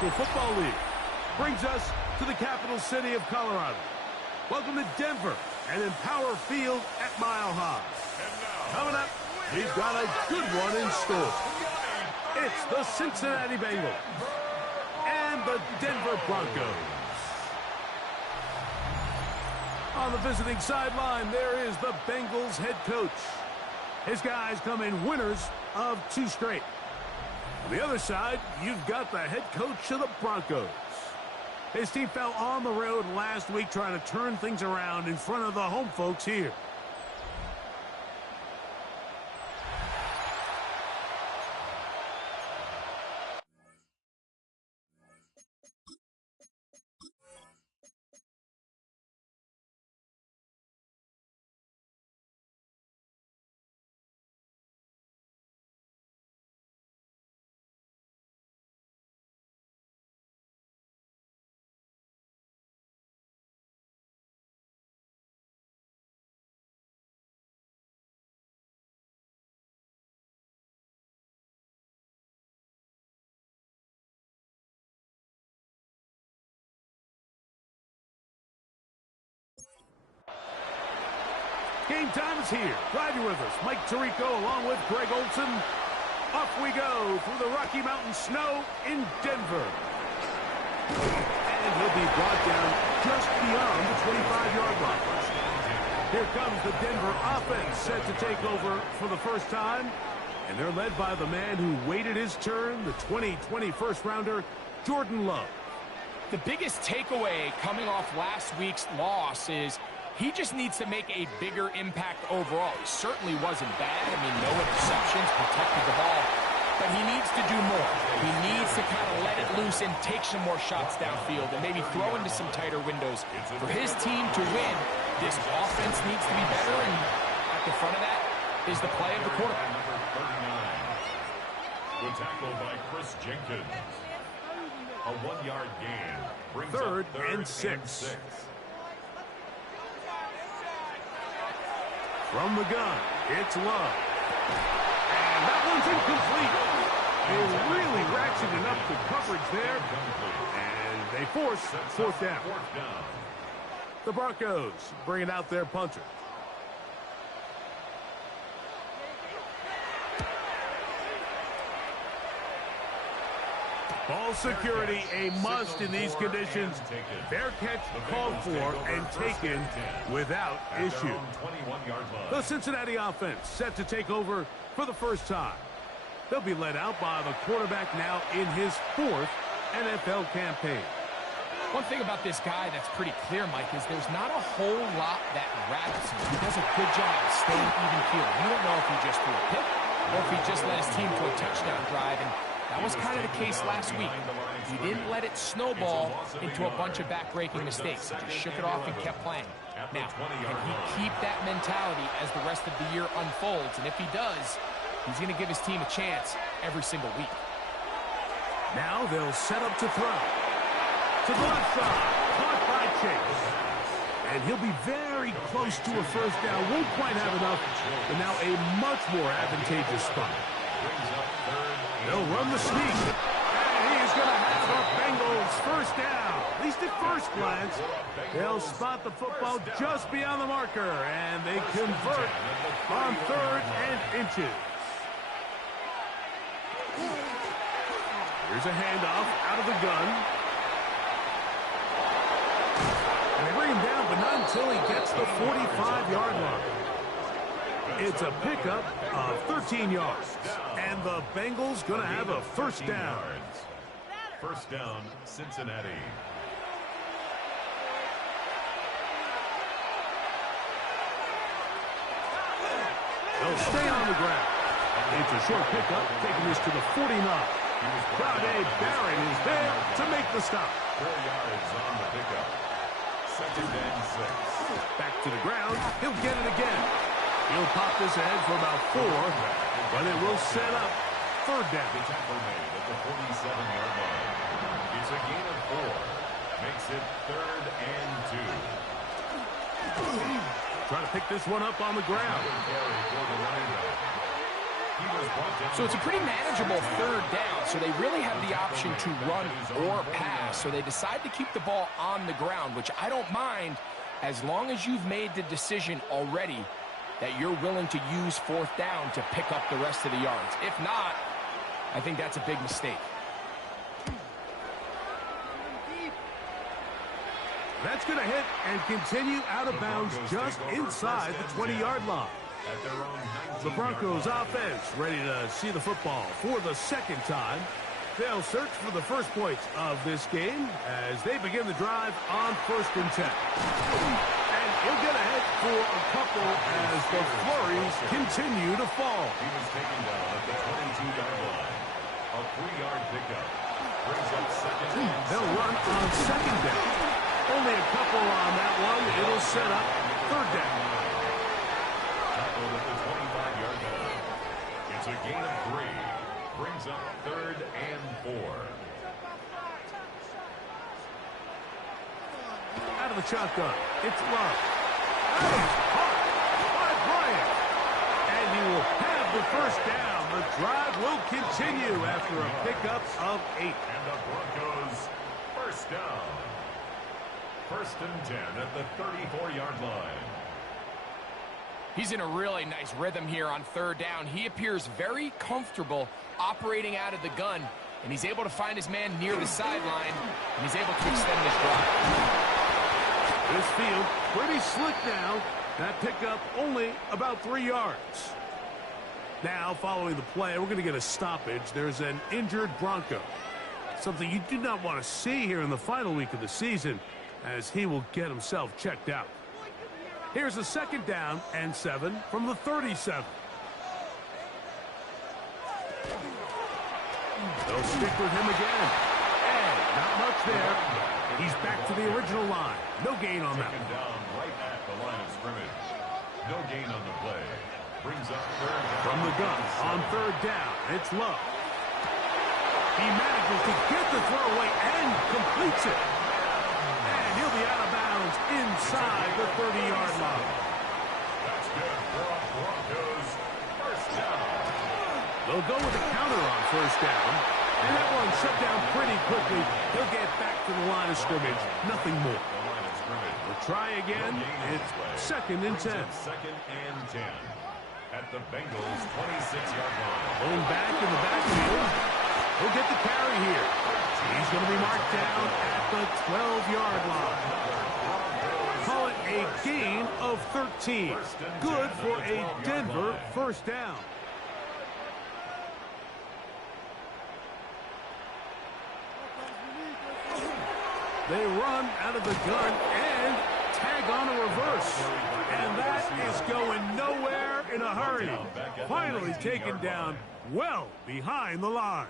National Football League. Brings us to the capital city of Colorado. Welcome to Denver and Empower Field at Mile High. Coming up, we've got a good one in store. It's the Cincinnati Bengals and the Denver Broncos. On the visiting sideline, there is the Bengals head coach. His guys come in winners of 2 straight. On the other side, you've got the head coach of the Broncos. His team fell on the road last week trying to turn things around in front of the home folks here. Game time is here. Glad you're with us. Mike Tirico along with Greg Olson. Off we go through the Rocky Mountain snow in Denver. And he'll be brought down just beyond the 25-yard line. Here comes the Denver offense set to take over for the first time. And they're led by the man who waited his turn, the 2020 first-rounder, Jordan Love. The biggest takeaway coming off last week's loss is he just needs to make a bigger impact overall. He certainly wasn't bad. I mean, no interceptions, protected the ball. But he needs to do more. He needs to kind of let it loose and take some more shots downfield and maybe throw into some tighter windows. For his team to win, this offense needs to be better, and at the front of that is the play of the quarterback. The tackle by Chris Jenkins. A 1-yard gain. Brings third up and 6. From the gun, it's Love. And that one's incomplete. They really ratcheted up the coverage there. And they force 4th down. The Broncos bringing out their punter. Ball security, a must in these conditions. Fair catch called for and taken without issue. The Cincinnati offense set to take over for the first time. They'll be led out by the quarterback now in his 4th NFL campaign. One thing about this guy that's pretty clear, Mike, is there's not a whole lot that rattles him. He does a good job of staying even keel. You don't know if he just threw a pick or if he just led his team to a touchdown drive, and that was kind of the case last week. He didn't let it snowball into a bunch of back-breaking mistakes. He just shook it off and kept playing. Now, can he keep that mentality as the rest of the year unfolds? And if he does, he's going to give his team a chance every single week. Now they'll set up to throw. To the left side, caught by Chase. And he'll be very close to a first down. Won't quite have enough, but now a much more advantageous spot. They'll run the sneak. And he's going to have a Bengals first down. At least at first glance. They'll spot the football just beyond the marker. And they convert on 3rd and inches. Here's a handoff out of the gun. And they bring him down, but not until he gets the 45-yard line. It's a pickup of 13 yards. And the Bengals going to have a first down. First down, Cincinnati. They'll stay on the ground. It's a short pickup, taking this to the 49. Crowdey Barrett is there to make the stop. 4 yards on the pickup. 2nd and 6. Back to the ground. He'll get it again. He'll pop this ahead for about 4, but it will set up 3rd down. The tackle made at the 47-yard line. It's a gain of 4. Makes it 3rd and 2. Trying to pick this one up on the ground. So it's a pretty manageable third down, so they really have the option to run or pass. So they decide to keep the ball on the ground, which I don't mind as long as you've made the decision already that you're willing to use fourth down to pick up the rest of the yards. If not, I think that's a big mistake. That's going to hit and continue out of bounds just inside the 20-yard line. The Broncos offense ready to see the football for the second time. They'll search for the first points of this game as they begin the drive on 1st and 10. And he'll get ahead for a couple as the flurries continue to fall. He was taken down at the 22-yard line. A 3-yard pickup brings up second and They'll run on 2nd down. Only a couple on that one. It'll set up 3rd down. Tackled at the 25-yard line. It's a gain of 3. Brings up 3rd and 4. Out of the shotgun. It's Love. That is hard by Bryant. And he will have the 1st down. The drive will continue after a pickup of 8. And the Broncos 1st down. 1st and 10 at the 34-yard line. He's in a really nice rhythm here on 3rd down. He appears very comfortable operating out of the gun, and he's able to find his man near the sideline, and he's able to extend this drive. This field pretty slick now. That pickup only about 3 yards. Now, following the play, we're going to get a stoppage. There's an injured Bronco. Something you do not want to see here in the final week of the season, as he will get himself checked out. Here's a 2nd down and 7 from the 37. They'll stick with him again. And not much there. He's back to the original line. No gain on that. Taken down right at the line of scrimmage. No gain on the play. Brings up 3rd down. From the gun on 3rd down, it's Love. He manages to get the throw away and completes it. And he'll be out of bounds inside the 30-yard line. That's good for a Broncos 1st down. They'll go with a counter on 1st down. And that one shut down pretty quickly. He'll get back to the line of scrimmage. Nothing more. The line of scrimmage. We'll try again. It's 2nd and 10. 2nd and 10 at the Bengals 26-yard line. Going back in the backfield. He'll get the carry here. He's going to be marked down at the 12-yard line. Call it a gain of 13. Good for a Denver 1st down. They run out of the gun and tag on a reverse. And that is going nowhere in a hurry. Finally taken down well behind the line.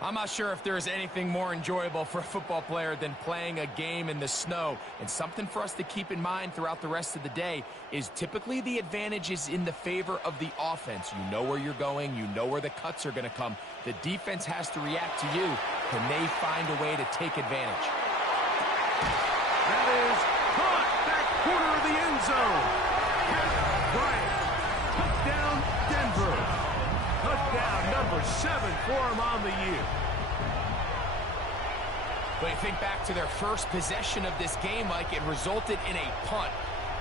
I'm not sure if there's anything more enjoyable for a football player than playing a game in the snow. And something for us to keep in mind throughout the rest of the day is typically the advantage is in the favor of the offense. You know where you're going. You know where the cuts are going to come. The defense has to react to you. Can they find a way to take advantage? That is caught back corner of the end zone. Bryant. Touchdown, Denver. Touchdown number 7 for him on the year. But you think back to their first possession of this game, Mike, it resulted in a punt.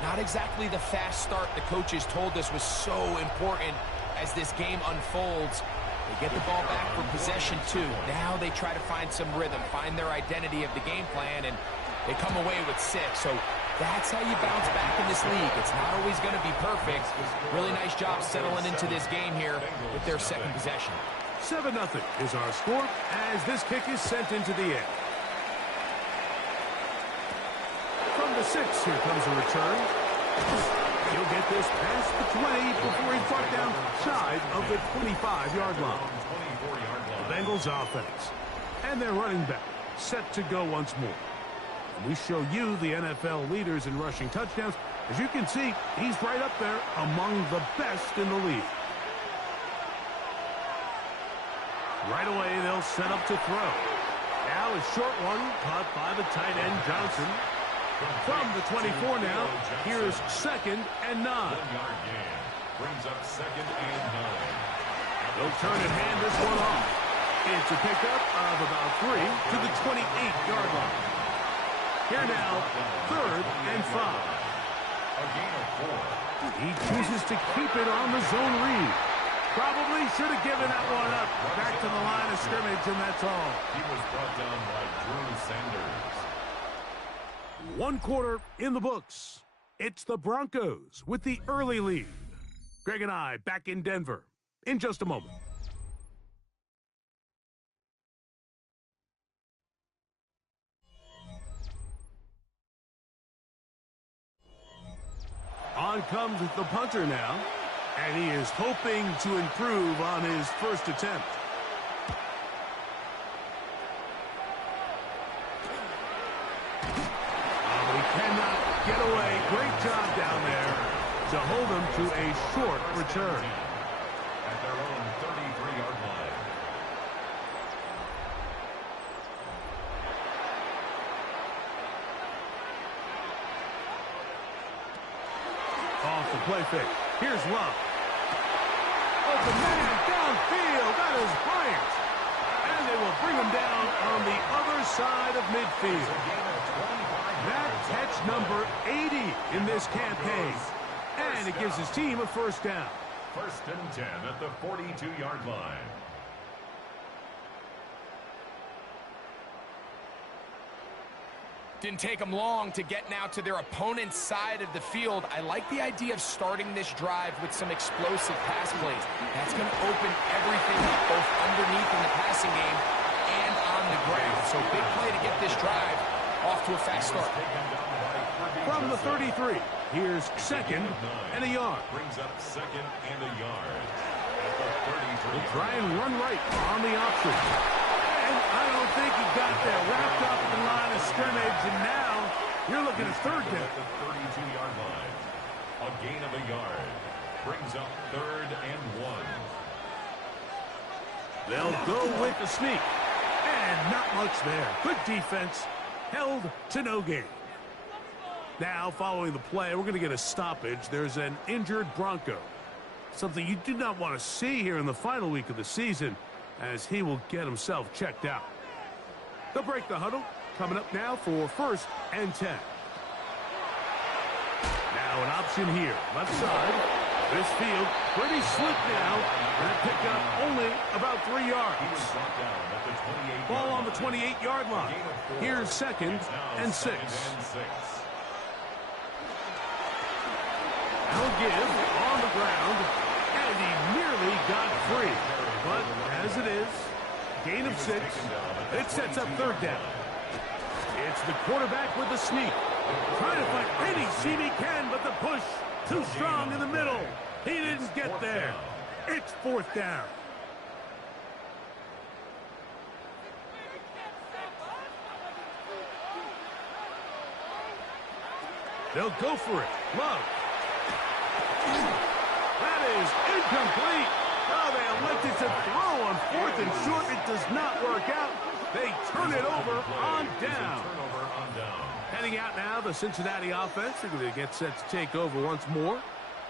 Not exactly the fast start the coaches told us was so important as this game unfolds. They get the ball back for possession 2. Now they try to find some rhythm, find their identity of the game plan, and they come away with 6. So that's how you bounce back in this league. It's not always going to be perfect. Really nice job settling into this game here with their second possession. 7-0 is our score as this kick is sent into the air. From the 6, here comes a return. He'll get this past the 20 before he's brought down side of the 25-yard line. The Bengals offense and their running back set to go once more. And we show you the NFL leaders in rushing touchdowns. As you can see, he's right up there among the best in the league. Right away, they'll set up to throw. Now a short one caught by the tight end Johnson. From the 24 now, here's 2nd and 9. 1-yard gain brings up 2nd and 9. He'll turn and hand this one off. It's a pickup of about 3 to the 28-yard line. Here now, 3rd and 5. A gain of 4. He chooses to keep it on the zone read. Probably should have given that one up. Back to the line of scrimmage, and that's all. He was brought down by Drew Sanders. 1 quarter in the books. It's the Broncos with the early lead. Greg and I back in Denver in just a moment. On comes the punter now, and he is hoping to improve on his first attempt. He cannot get away. Great job down there to hold him to a short return. At their own 33-yard line. Off the play fake. Here's Love. Open man downfield. That is Bryant. And they will bring him down on the other side of midfield. That catch number 80 in this campaign. And it gives his team a first down. 1st and 10 at the 42-yard line. Didn't take them long to get now to their opponent's side of the field. I like the idea of starting this drive with some explosive pass plays. That's going to open everything up, both underneath in the passing game and on the ground. So big play to get this drive off to a fast start. From the 33, here's 2nd and a yard. Brings up 2nd and a yard. At the 33. He'll try and run right on the option. And I don't think he got there. Wrapped up in the line of scrimmage, and now you're looking at 3rd down. At the 32-yard line. A gain of a yard. Brings up 3rd and 1. They'll go with the sneak. And not much there. Good defense. Held to no gain. Now, following the play, we're going to get a stoppage. There's an injured Bronco. Something you do not want to see here in the final week of the season, as he will get himself checked out. They'll break the huddle. Coming up now for 1st and 10. Now an option here. Left side. This field pretty slick now. That pickup only about 3 yards. Ball on the 28-yard line. Here's 2nd and 6. Now give on the ground, and he nearly got free. But as it is, gain of 6. It sets up 3rd down. It's the quarterback with the sneak. Trying to find any seam he can, but the push too strong in the middle. He didn't get there. It's 4th down. They'll go for it. Love. That is incomplete. Oh, they elected to throw on 4th and short. It does not work out. They turn it over on down. Heading out now, the Cincinnati offense. They're going to get set to take over once more.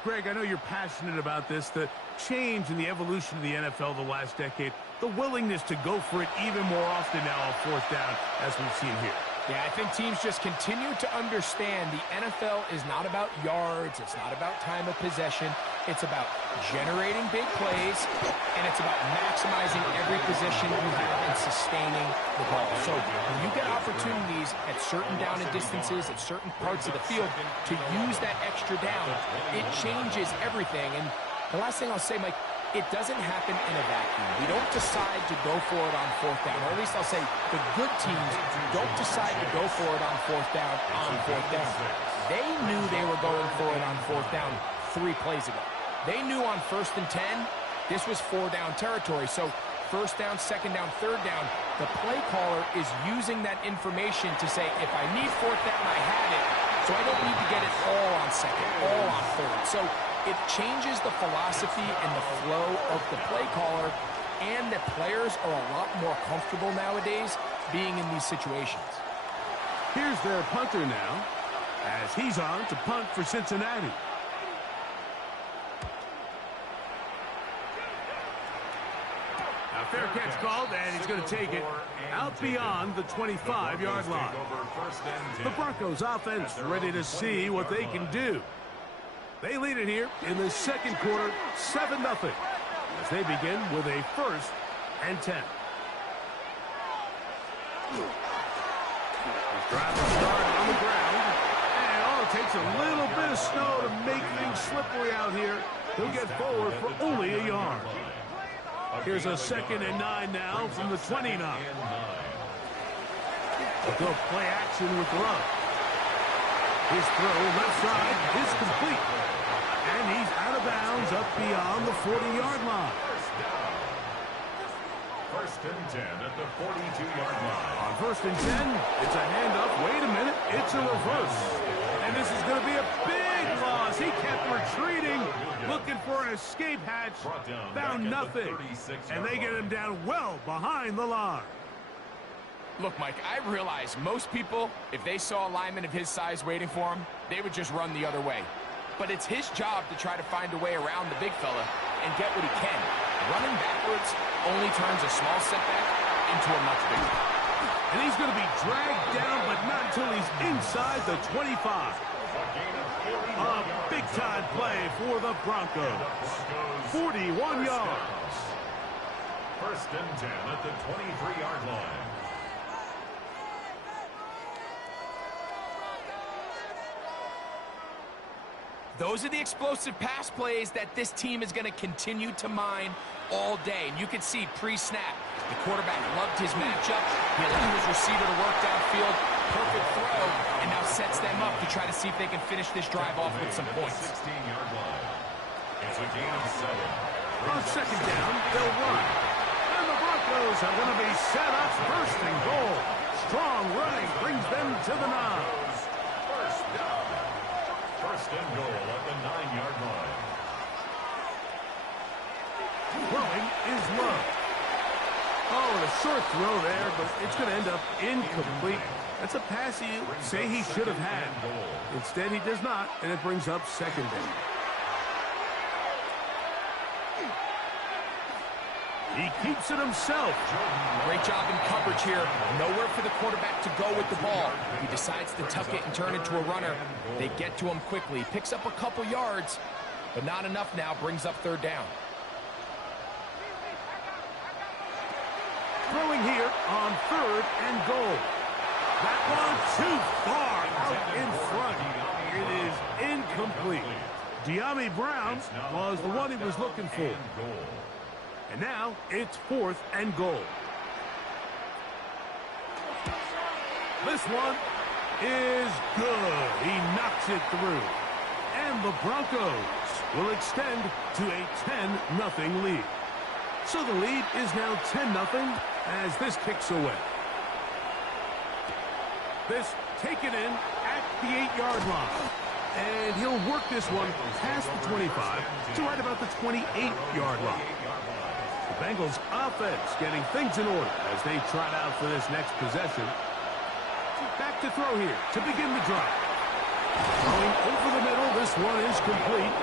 Greg, I know you're passionate about this. The change in the evolution of the NFL the last decade. The willingness to go for it even more often now on 4th down, as we've seen here. Yeah, I think teams just continue to understand the NFL is not about yards. It's not about time of possession. It's about generating big plays, and it's about maximizing every possession you have and sustaining the ball. So when you get opportunities at certain down and distances, at certain parts of the field, to use that extra down, it changes everything. And the last thing I'll say, Mike, it doesn't happen in a vacuum. We don't decide to go for it on 4th down, or at least I'll say the good teams don't decide to go for it on 4th down on 4th down. They knew they were going for it on 4th down 3 plays ago. They knew on 1st and 10, this was 4-down territory. So 1st down, 2nd down, 3rd down, the play caller is using that information to say, if I need 4th down, I had it, so I don't need to get it all on 2nd, all on 3rd. So it changes the philosophy and the flow of the play caller, and the players are a lot more comfortable nowadays being in these situations. Here's their punter now, as he's on to punt for Cincinnati. Fair catch called, and he's going to take it out beyond the 25-yard line. The Broncos offense ready to see what they can do. They lead it here in the second quarter, 7-0, as they begin with a 1st and 10. His drive will start on the ground, and it takes a little bit of snow to make things slippery out here. He'll get forward for only a yard. Here's a 2nd and 9 now from the 29. They'll play action with Love. His throw left side is complete. And he's out of bounds up beyond the 40-yard line. 1st and 10 at the 42-yard line. On 1st and 10, it's a handoff. Wait a minute, it's a reverse. And this is going to be a big loss. He kept retreating, looking for an escape hatch, found nothing. And they get him down well behind the line. Look, Mike, I realize most people, if they saw a lineman of his size waiting for him, they would just run the other way. But it's his job to try to find a way around the big fella and get what he can. Running backwards only turns a small setback into a much bigger. And he's going to be dragged down, but not until he's inside the 25. A big-time play for the Broncos. 41 yards. 1st and 10 at the 23-yard line. Those are the explosive pass plays that this team is going to continue to mine all day. And you can see pre-snap, the quarterback loved his matchup. He allowed his receiver to work downfield. Perfect throw. And now sets them up to try to see if they can finish this drive off with some points. 16-yard line. It's a gain of 7. On 2nd down, they'll run. And the Broncos are going to be set up 1st and goal. Strong running brings them to the 9. 1st down. 1st and goal at the 9-yard line. Throwing is Love. Oh, and a short throw there, but it's going to end up incomplete. That's a pass you say he should have had. Instead, he does not, and it brings up 2nd down. He keeps it himself. Great job in coverage here. Nowhere for the quarterback to go with the ball. He decides to tuck it and turn into a runner. They get to him quickly. Picks up a couple yards, but not enough now. Brings up 3rd down. Throwing here on 3rd and goal. That one too far out in front. It is incomplete. De'Ami Brown was the one he was looking for. And now it's 4th and goal. This one is good. He knocks it through. And the Broncos will extend to a 10-0 lead. So the lead is now 10-0 as this kicks away. This taken in at the 8-yard line. And he'll work this one past the 25 to right about the 28-yard line. The Bengals offense getting things in order as they trot out for this next possession. Back to throw here to begin the drive. Throwing over the middle, this one is complete.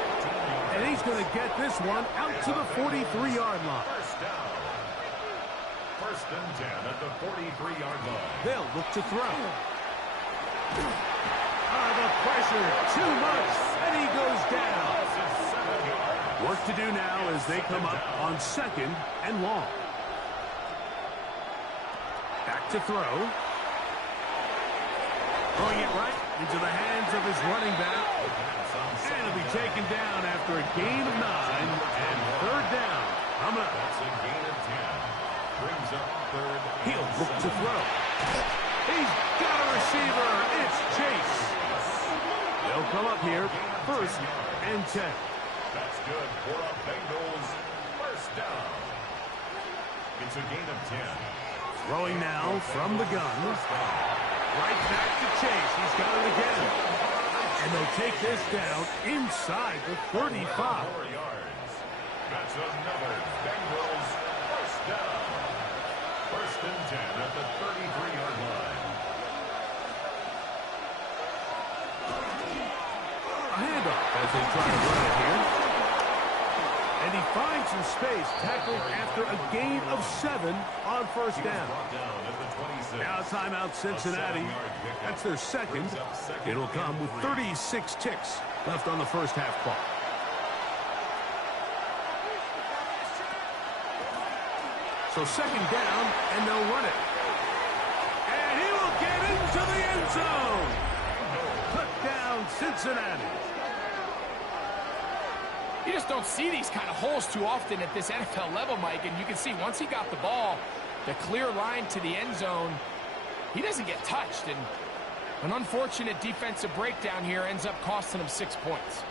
And he's going to get this one out to the 43-yard line. 1st down. 1st and 10 at the 43-yard line. They'll look to throw. The pressure, too much, and he goes down. Work to do now as they come up on 2nd and long. Back to throw. Throwing it right into the hands of his running back. And he'll be taken down after a gain of 9 and 3rd down. Coming up. That's a gain of 10. Brings up 3rd. He'll look to throw. He's got a receiver. It's Chase. They'll come up here 1st and 10. That's good for the Bengals. 1st down. It's a gain of 10. Throwing now from the gun. Right back to Chase. He's got it again. And they'll take this down inside the 35. 4 yards. That's another Bengals 1st down. 1st and 10 at the 33-yard line. A handoff as they try to run it here. And he finds some space, tackled after a gain of 7 on first down. Now timeout Cincinnati. That's their second. It'll come with 36 ticks left on the first half clock. So second down, and they'll run it. And he will get into the end zone. Touchdown, Cincinnati. You just don't see these kind of holes too often at this NFL level, Mike. And you can see once he got the ball, the clear line to the end zone, he doesn't get touched. And an unfortunate defensive breakdown here ends up costing him 6 points.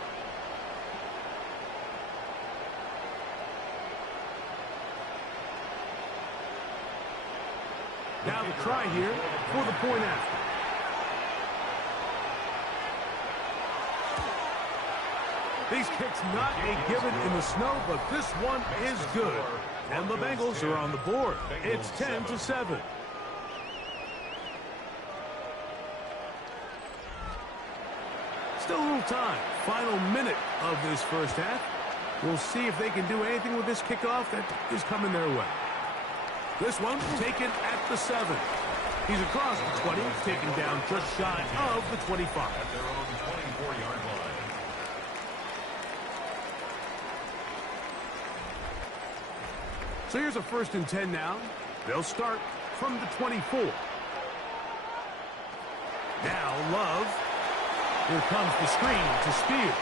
Now the try here for the point after. These kicks not a given in the snow, but this one is good. And the Bengals are on the board. It's 10-7. Still a little time. Final minute of this first half. We'll see if they can do anything with this kickoff that is coming their way. This one taken at the 7. He's across the 20, taken down just shy of the 25. At their own 24-yard line. So here's a 1st and 10 now. They'll start from the 24. Now Love. Here comes the screen to Spears.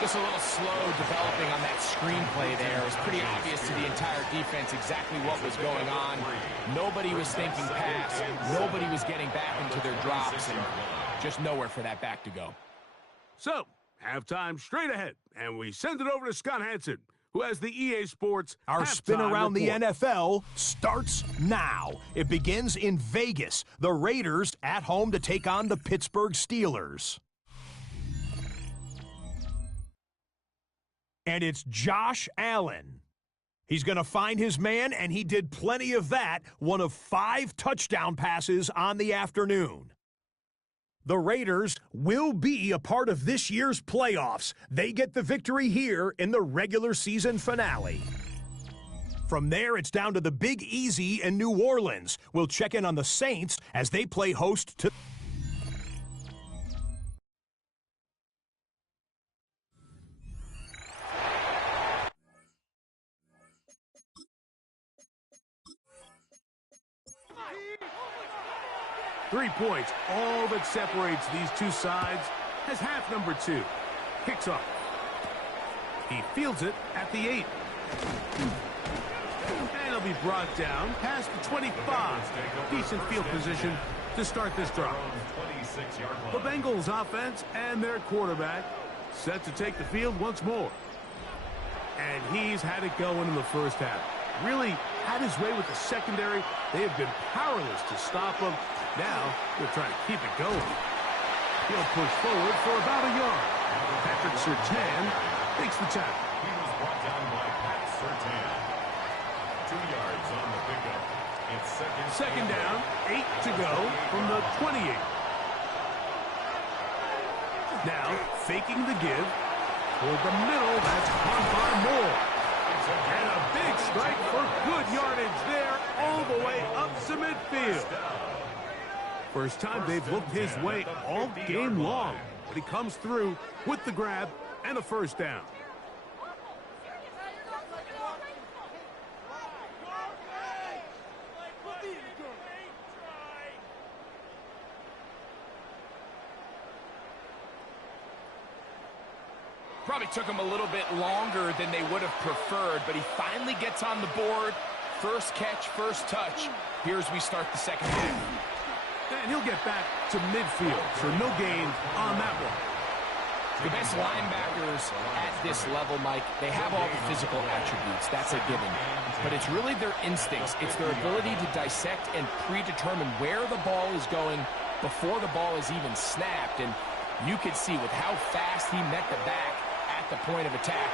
Just a little slow developing on that screenplay there. It was pretty obvious to the entire defense exactly what was going on. Nobody was thinking pass. Nobody was getting back into their drops, and just nowhere for that back to go. So, halftime straight ahead, and we send it over to Scott Hansen, who has the EA Sports Our spin around report. the NFL starts now. It begins in Vegas. The Raiders at home to take on the Pittsburgh Steelers. And it's Josh Allen. He's going to find his man, and he did plenty of that. One of 5 touchdown passes on the afternoon. The Raiders will be a part of this year's playoffs. They get the victory here in the regular season finale. From there, it's down to the Big Easy in New Orleans. We'll check in on the Saints as they play host to... 3 points, all that separates these two sides, as half number 2 kicks off. He fields it at the 8. And he'll be brought down past the 25. Decent field position to start this drive. The Bengals offense and their quarterback set to take the field once more. And he's had it going in the first half. Really had his way with the secondary. They have been powerless to stop him. Now they're trying to keep it going. He'll push forward for about a yard. Patrick Surtain makes the tackle. He was brought down by Pat Surtain. 2 yards on the pickup. It's second down, 8 to go from the 28. Now faking the give toward the middle. That's caught by Moore. And a big strike for good yardage there all the way up to midfield. First time they've looked his way all game long. But he comes through with the grab and a first down. Probably took him a little bit longer than they would have preferred, but he finally gets on the board. First catch, first touch. Here as we start the second half. And he'll get back to midfield, so no gain on that one. The best linebackers at this level, Mike, they have all the physical attributes. That's a given. But it's really their instincts. It's their ability to dissect and predetermine where the ball is going before the ball is even snapped. And you could see with how fast he met the back at the point of attack,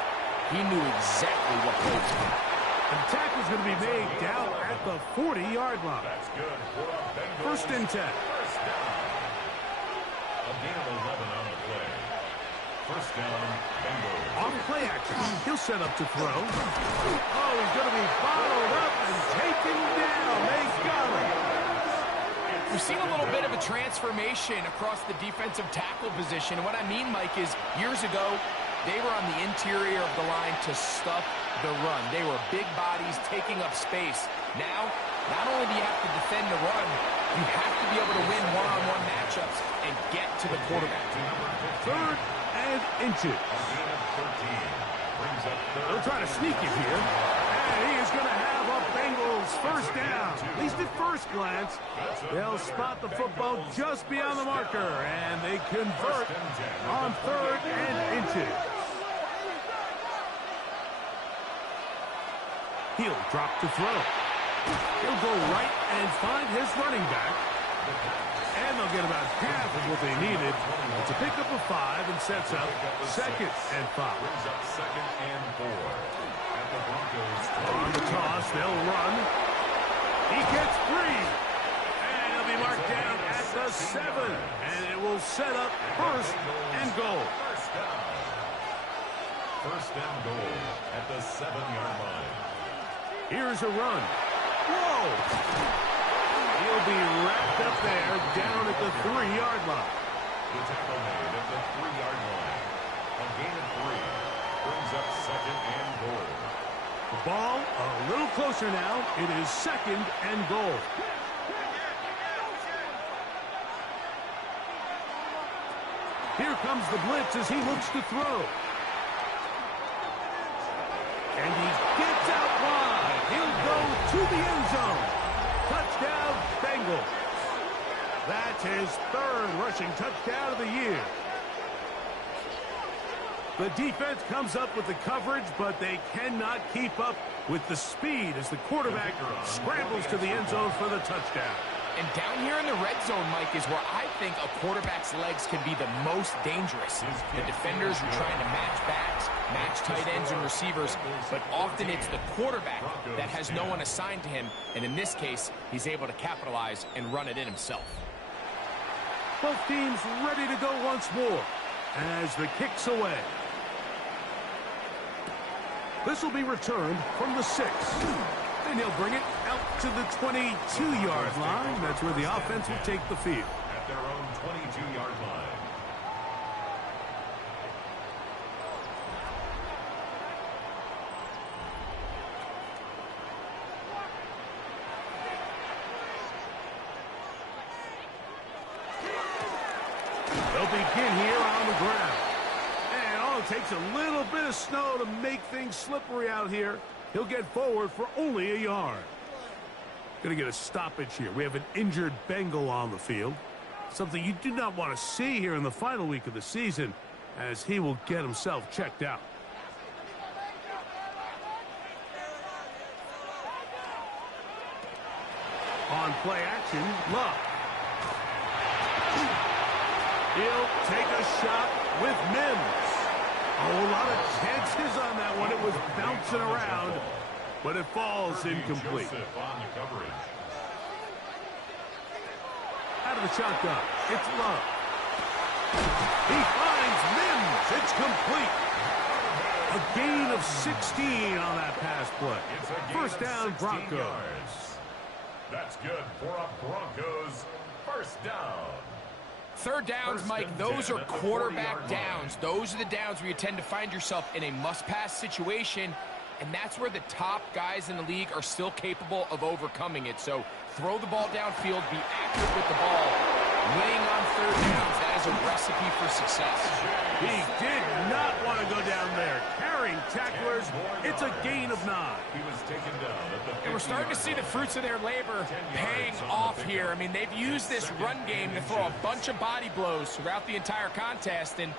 he knew exactly what play was coming. And the tackle's going to be made down at the 40-yard line. That's good. First and 10. First down. A gain of 11 on the play. First down, Bengals. Off play action. He'll set up to throw. Oh, he's going to be bottled up and taken down. They got him. We've seen a little bit of a transformation across the defensive tackle position. And what I mean, Mike, is years ago, they were on the interior of the line to stop the run. They were big bodies taking up space. Now, not only do you have to defend the run, you have to be able to win one-on-one matchups and get to the quarterback. 3rd and inches. They'll try to sneak it here. And he is going to have a Bengals first down. At least at first glance, they'll spot the football just beyond the marker. And they convert on 3rd and inches. He'll drop to throw. He'll go right and find his running back. And they'll get about half of what they needed. It's a pickup of 5 and sets up 2nd and 5. On the toss, they'll run. He gets 3. And he'll be marked down at the 7. And it will set up 1st and goal. First and goal at the 7-yard line. Here's a run. Whoa! He'll be wrapped up there down at the 3-yard line. The tackle made at the 3-yard line. A gain of 3 brings up 2nd and goal. The ball a little closer now. It is 2nd and goal. Here comes the blitz as he looks to throw. And he gets out wide. He'll go to the end zone. Touchdown, Bengals. That's his 3rd rushing touchdown of the year. The defense comes up with the coverage, but they cannot keep up with the speed as the quarterback scrambles to the end zone for the touchdown. And down here in the red zone, Mike, is where I think a quarterback's legs can be the most dangerous. The defenders are trying to match backs, match tight ends and receivers, but often it's the quarterback that has no one assigned to him, and in this case, he's able to capitalize and run it in himself. Both teams ready to go once more as the kick's away. This will be returned from the 6. And he'll bring it out to the 22-yard line. That's where the offense will take the field. At their own 22-yard line. They'll begin here on the ground. And all it takes a little bit of snow to make things slippery out here. He'll get forward for only a yard. Going to get a stoppage here. We have an injured Bengal on the field. Something you do not want to see here in the final week of the season, as he will get himself checked out. On play action, Love. He'll take a shot with Mims. Oh, a lot of chances on that one. It was bouncing around, but it falls incomplete. Out of the shotgun, it's Love. He finds Mims. It's complete. A gain of 16 on that pass play. First down, Broncos. That's good for a Broncos first down. 3rd downs, Mike, those are quarterback downs. Those are the downs where you tend to find yourself in a must-pass situation, and that's where the top guys in the league are still capable of overcoming it. So throw the ball downfield, be accurate with the ball. Winning on 3rd downs, that is a recipe for success. He did not want to go down there. Carrying tacklers, it's a gain of 9. He was taken down at the 50-yard And we're starting to see the fruits of their labor paying off here. I mean, they've used this run game to throw a bunch of body blows throughout the entire contest. And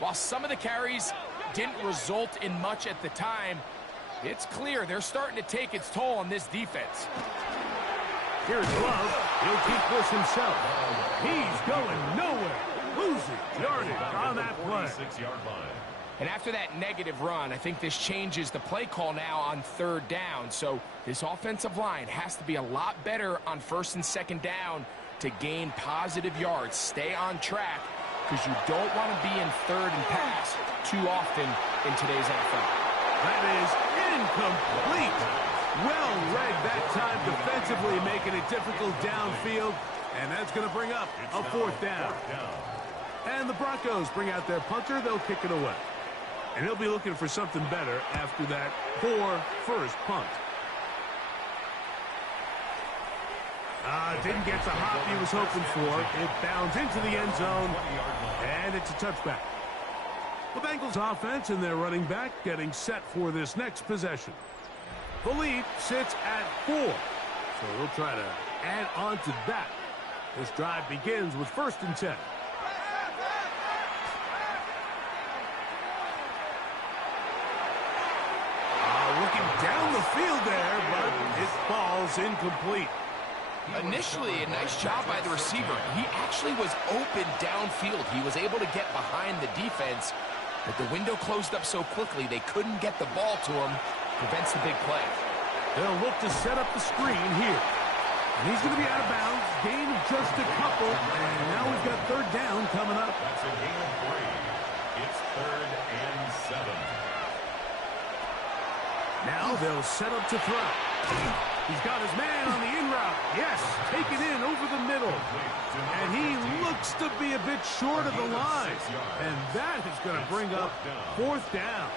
while some of the carries didn't result in much at the time, it's clear they're starting to take its toll on this defense. Here's Love. He'll keep this himself. He's going nowhere. Losing yardage on that play. 46-yard line. And after that negative run, I think this changes the play call now on 3rd down. So this offensive line has to be a lot better on 1st and 2nd down to gain positive yards, stay on track, because you don't want to be in third and pass too often in today's NFL. That is incomplete. Well read that time defensively, making it difficult downfield. And that's going to bring up a fourth down. And the Broncos bring out their punter. They'll kick it away. And he'll be looking for something better after that poor first punt. Didn't get the hop he was hoping for. It bounds into the end zone, and it's a touchback. The Bengals offense and their running back getting set for this next possession. The lead sits at 4, so we'll try to add on to that. This drive begins with 1st and 10. Looking down the field there, but it falls incomplete. Initially, a nice job by the receiver. He actually was open downfield. He was able to get behind the defense, but the window closed up so quickly they couldn't get the ball to him. Prevents the big play. They'll look to set up the screen here. And he's going to be out of bounds. Gain of just a couple. And now we've got 3rd down coming up. That's a gain of 3. It's 3rd and 7. Now they'll set up to throw. He's got his man on the in route. Yes, taken in over the middle. And he looks to be a bit short of the line. And that is going to bring up 4th down.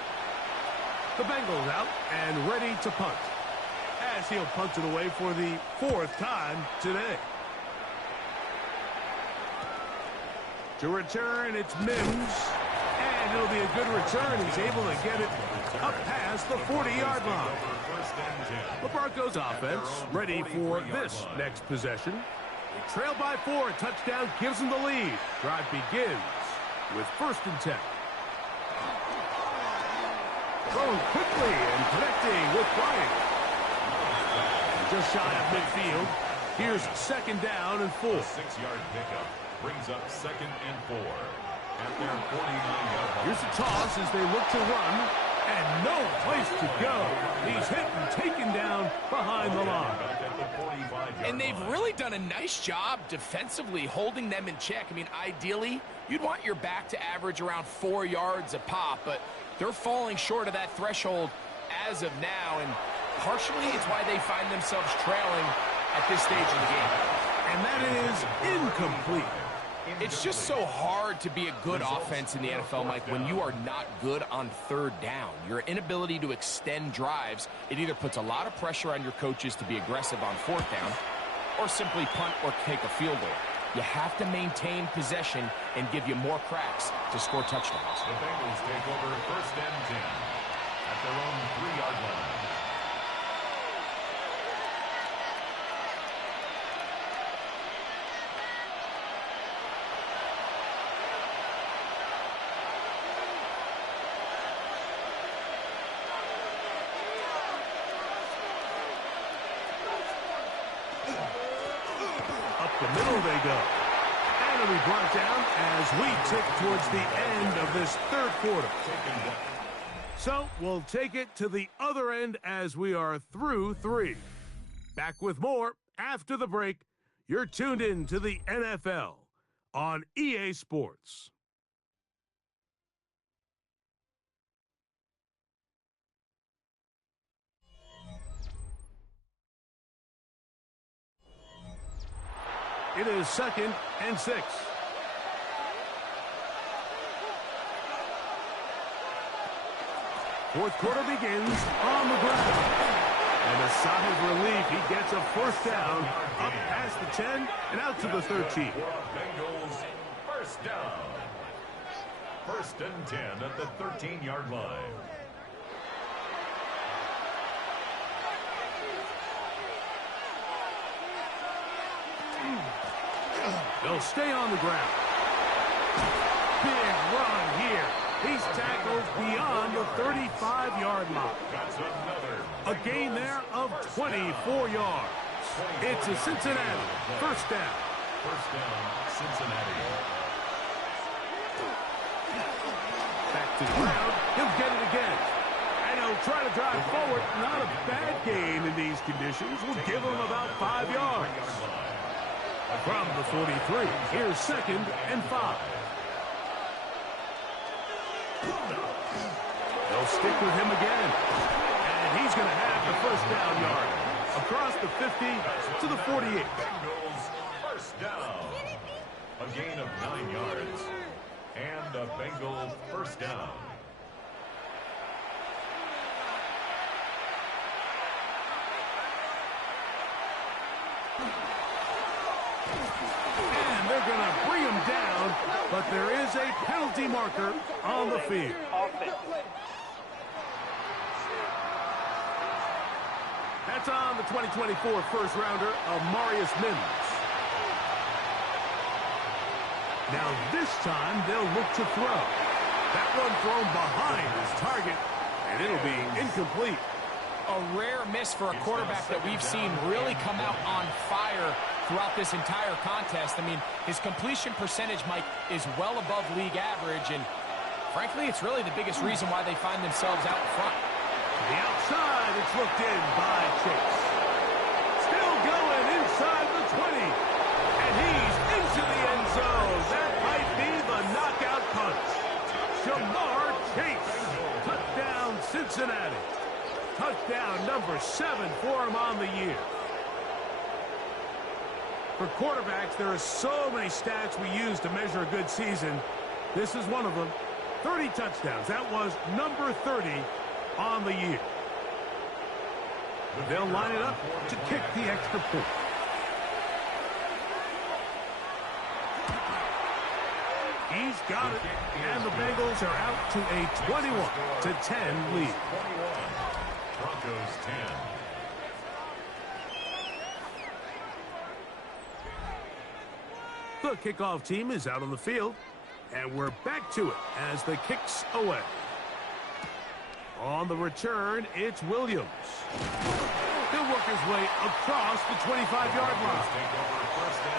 The Bengals out and ready to punt, as he'll punt it away for the 4th time today. To return, it's Mims. And it'll be a good return. He's able to get it up past the 40-yard line. The Broncos offense ready for this next possession. They trail by 4. Touchdown gives them the lead. Drive begins with 1st and 10. Throwing quickly and connecting with Bryant. Just shy of midfield. Here's 2nd down and 4. 6-yard pickup brings up 2nd and 4. At their 49-yard line. Here's the toss as they look to run. And no place to go. He's hit and taken down behind the line. And they've really done a nice job defensively holding them in check. I mean, ideally, you'd want your back to average around 4 yards a pop, but they're falling short of that threshold as of now, and partially it's why they find themselves trailing at this stage of the game. And that is incomplete. It's just so hard to be a good offense in the NFL, Mike, when you are not good on 3rd down. Your inability to extend drives, it either puts a lot of pressure on your coaches to be aggressive on 4th down or simply punt or take a field goal. You have to maintain possession and give you more cracks to score touchdowns. The Bengals take over 1st and 10 at their own 3-yard line. The middle they go. And it'll be brought down as we tick towards the end of this 3rd quarter. So we'll take it to the other end as we are through 3. Back with more after the break. You're tuned in to the NFL on EA Sports. It is 2nd and 6. Fourth quarter begins on the ground. And a sigh of relief. He gets a 1st down up past the 10 and out to the 13. Bengals 1st down. 1st and 10 at the 13-yard line. They'll stay on the ground. Big run here. He's tackled beyond the 35-yard line. A gain there of 24 yards. It's a Cincinnati 1st down. 1st down, Cincinnati. Back to the ground. He'll get it again. And he'll try to drive forward. Not a bad gain in these conditions. Will give him about 5 yards. From the 43, here's 2nd and 5. They'll stick with him again. And he's going to have the first down yard. Across the 50 to the 48. Bengals first down. A gain of 9 yards. And a Bengal first down. And they're going to bring him down, but there is a penalty marker on the field. That's on the 2024 first-rounder of Marius Mims. Now this time they'll look to throw. That one thrown behind his target, and it'll be incomplete. A rare miss for a quarterback that we've seen really come out on fire throughout this entire contest. I mean, his completion percentage, Mike, is well above league average, and frankly, it's really the biggest reason why they find themselves out in front. To the outside, it's looked in by Chase. Still going inside the 20. And he's into the end zone. That might be the knockout punch. Jamar Chase. Touchdown, Cincinnati. Touchdown number 7 for him on the year. For quarterbacks, there are so many stats we use to measure a good season. This is one of them. 30 touchdowns. That was number 30 on the year. They'll line it up to kick the extra point. He's got it, and the Bengals are out to a 21-10 lead. Broncos 10. The kickoff team is out on the field, and we're back to it as the kick's away. On the return, it's Williams. He'll work his way across the 25-yard line.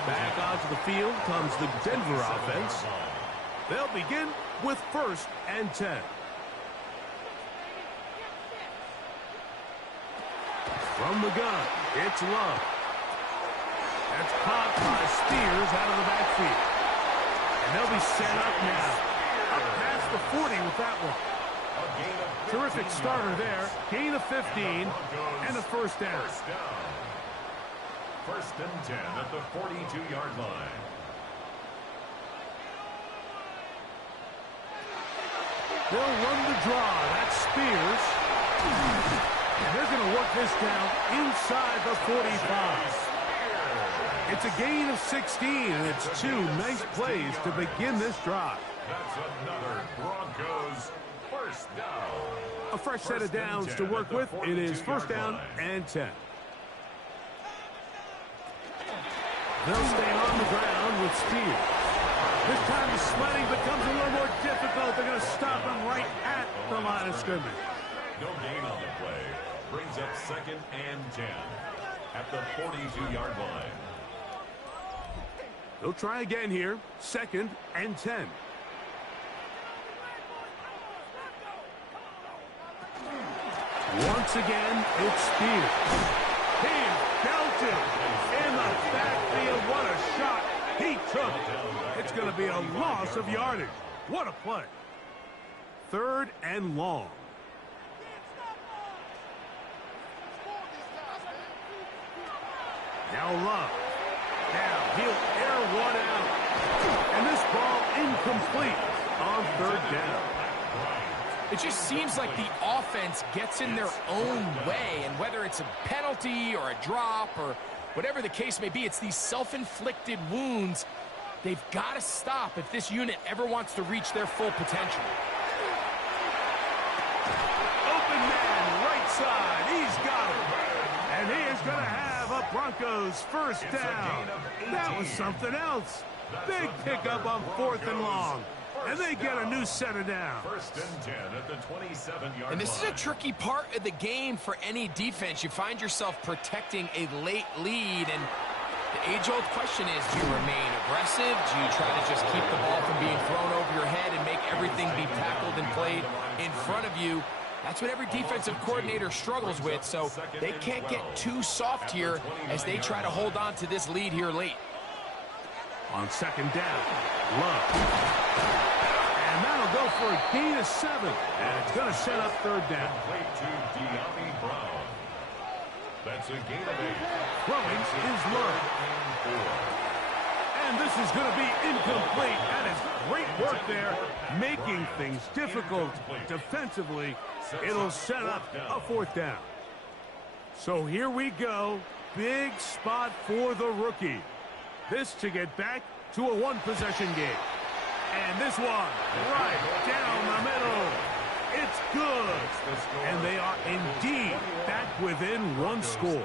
Back onto the field comes the Denver offense. They'll begin with 1st and 10. From the gun, it's Love. That's caught by Spears out of the backfield. And they'll be set up now. Up past the 40 with that one. Terrific starter there. Gain of 15 and a first down. 1st and 10 at the 42-yard line. They'll run the draw. That's Spears. And they're going to work this down inside the 45. It's a gain of 16, and it's 2 nice plays to begin this drive. That's another Broncos first down. A fresh set of downs to work with. It is 1st down and 10. They'll stay on the ground with Spears. This time the sledding becomes a little more difficult. They're going to stop him right at the line of scrimmage. No gain on the play. Brings up 2nd and 10 at the 42-yard line. They'll try again here. 2nd and 10. Once again, it's Spears. He's belted in the backfield. What a shot he took. It's going to be a loss of yardage. What a play. 3rd and long. Now Love. Now he'll air one out. And this ball incomplete on 3rd down. It just seems like the offense gets in their own way, and whether it's a penalty or a drop or whatever the case may be, it's these self-inflicted wounds they've got to stop if this unit ever wants to reach their full potential. Open man, right side. He's got it. And he is going to have a Broncos first down. That was something else. Big pickup on 4th and long. And they get a new set of downs. 1st and 10 at the 27-yard line. And this is a tricky part of the game for any defense. You find yourself protecting a late lead, and the age-old question is, do you remain aggressive? Do you try to just keep the ball from being thrown over your head and make everything be tackled and played in front of you? That's what every defensive coordinator struggles with, so they can't get too soft here as they try to hold on to this lead here late. On 2nd down, Love. And that'll go for a gain of 7. And it's going to set up third down. Complete to De'Ami Brown. That's a gain of 8. Throwing is low. And this is going to be incomplete. That is great work there, making things difficult defensively. It'll set up a fourth down. So here we go. Big spot for the rookie. This to get back to a one-possession game. And this one right down the middle. It's good. And they are indeed back within one score.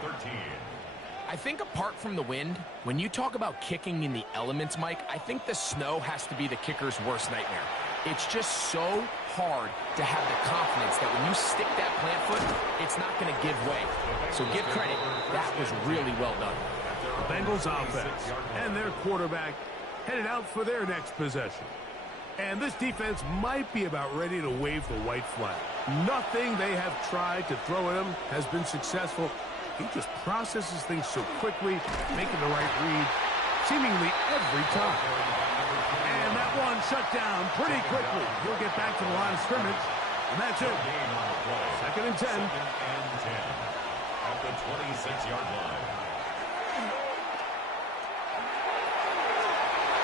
I think apart from the wind, when you talk about kicking in the elements, Mike, I think the snow has to be the kicker's worst nightmare. It's just so hard to have the confidence that when you stick that plant foot, it's not going to give way. So give credit. That was really well done. The Bengals offense and their quarterback headed out for their next possession. And this defense might be about ready to wave the white flag. Nothing they have tried to throw at him has been successful. He just processes things so quickly, making the right read seemingly every time. And that one shut down pretty quickly. He'll get back to the line of scrimmage, and that's it. Second and 10. At the 26-yard line.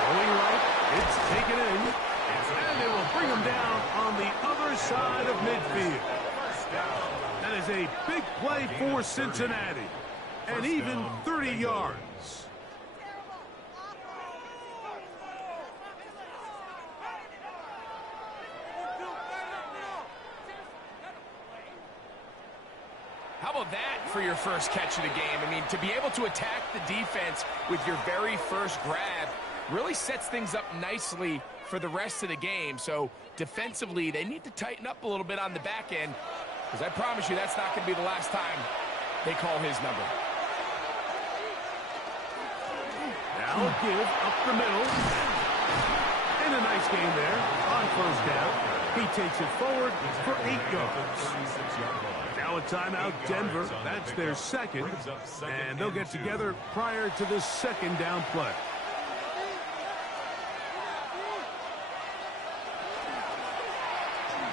Going right, it's taken in, and they will bring him down on the other side of midfield. That is a big play for Cincinnati, and even 30 yards. How about that for your first catch of the game? I mean, to be able to attack the defense with your very first grab really sets things up nicely for the rest of the game. So defensively, they need to tighten up a little bit on the back end, because I promise you that's not going to be the last time they call his number. Now give up the middle. And a nice game there on first down. He takes it forward for 8 yards. Now a timeout, Denver. That's their second. And they'll get together prior to the second down play.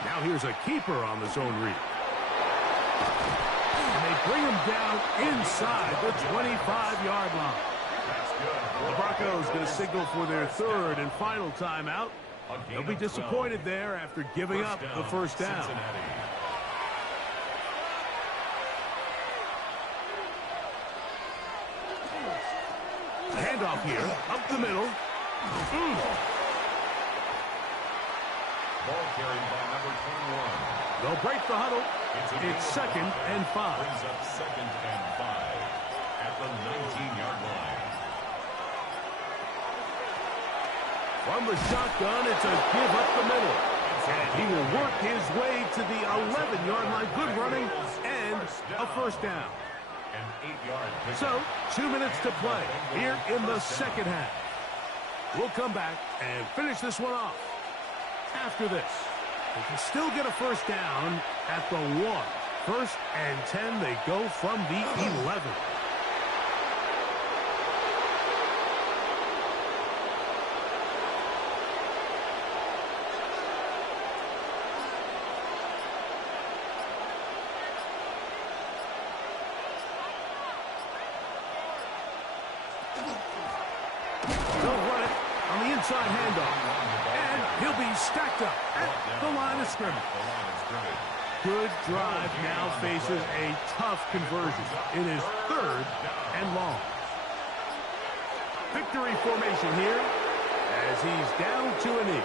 Now here's a keeper on the zone read. And they bring him down inside the 25-yard line. The Broncos going to signal for their third and final timeout. They'll be disappointed there after giving up the first down. Handoff here, up the middle. Ball carried by number 21. They'll break the huddle. It's second and 5. Brings up second and 5 at the 19-yard line. From the shotgun, it's a give up the middle. And he will work his way to the 11-yard line. Good running and a first down. An 8-yard pickup. So, 2 minutes to play here in the second half. We'll come back and finish this one off. After this, they can still get a first down at the 1. First and 10, they go from the 11. They'll run it on the inside handoff. And he'll be stacked up at the line of scrimmage. Good drive now faces a tough conversion. It is third and long. Victory formation here as he's down to a knee.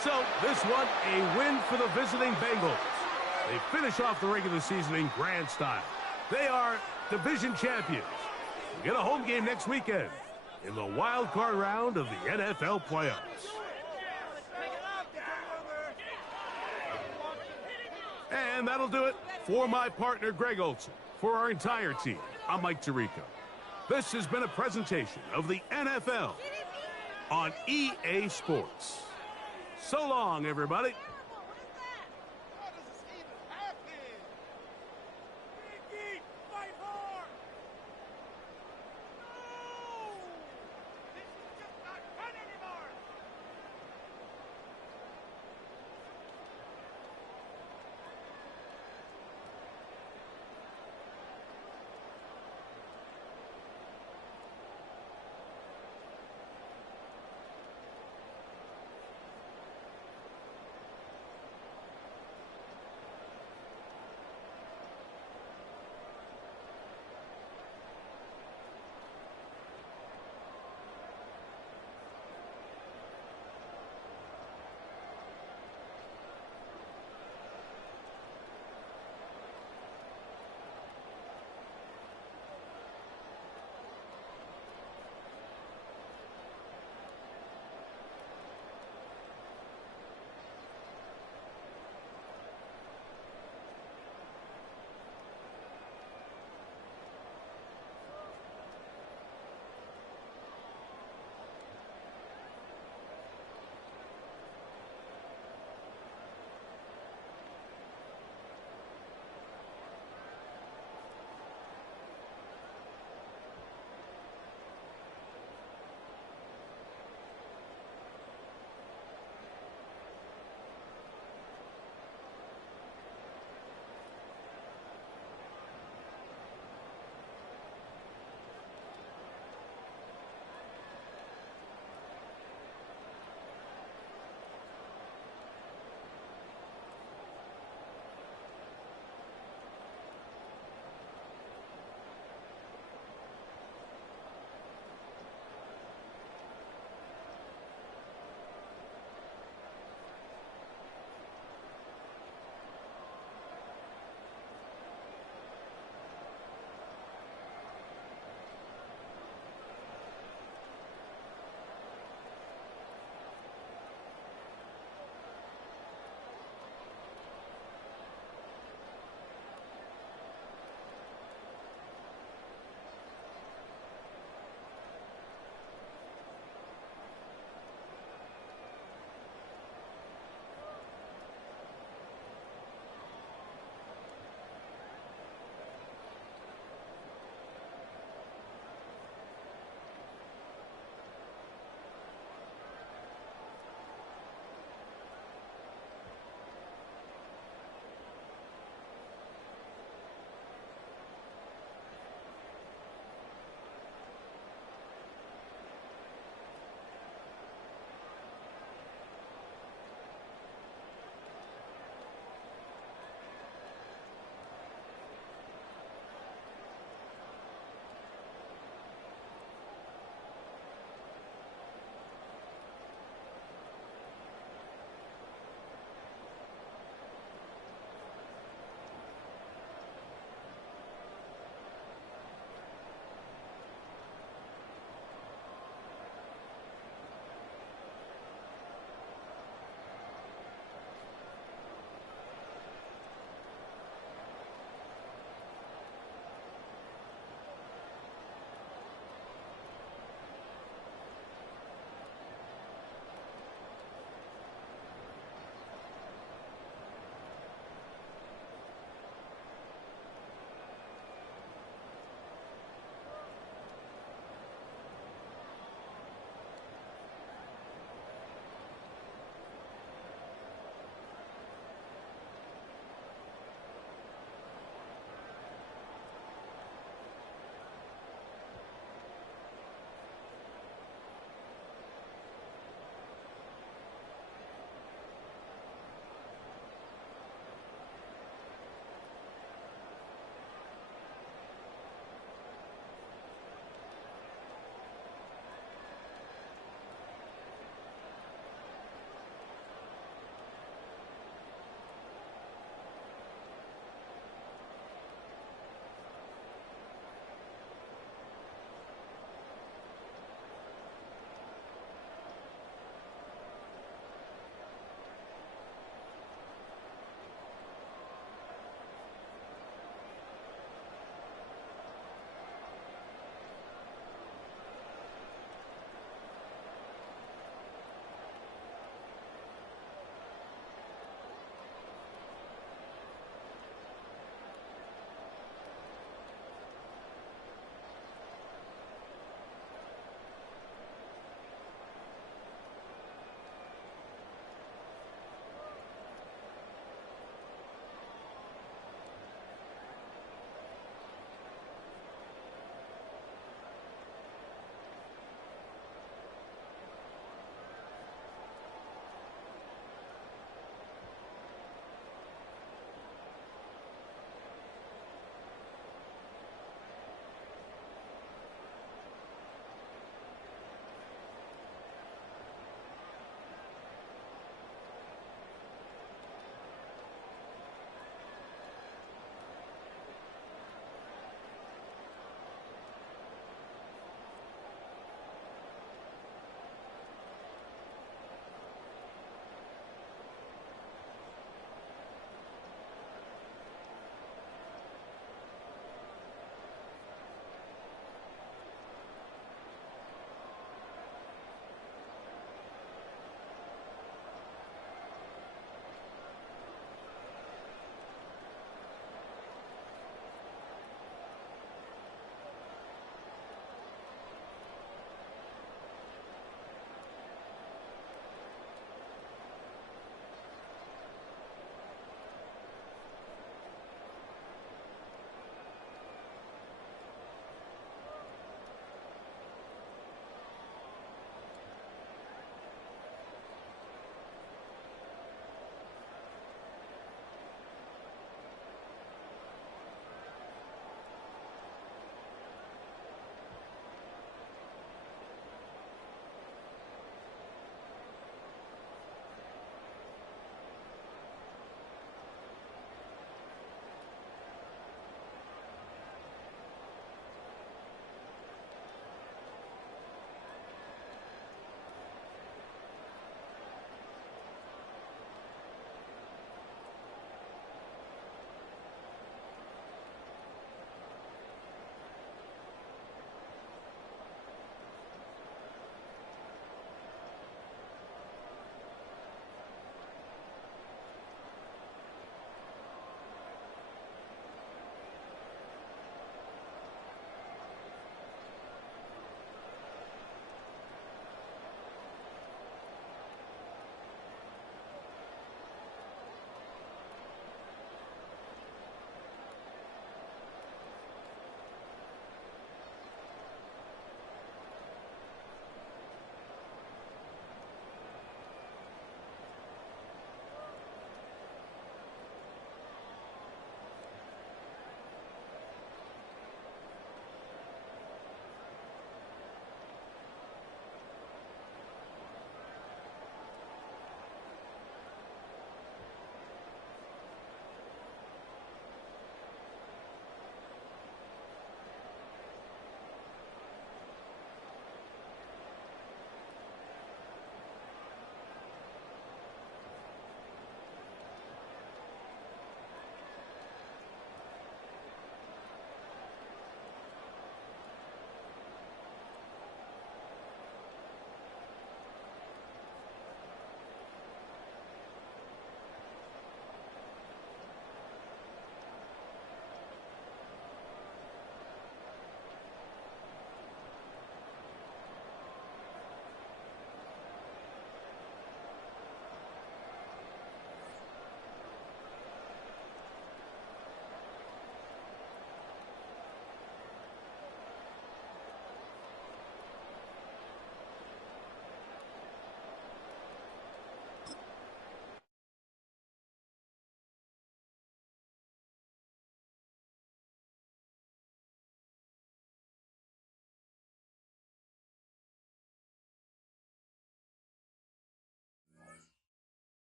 So this one, a win for the visiting Bengals. They finish off the regular season in grand style. They are division champions. We get a home game next weekend in the wild card round of the NFL playoffs. And that'll do it for my partner, Greg Olson. For our entire team, I'm Mike Tirico. This has been a presentation of the NFL on EA Sports. So long, everybody.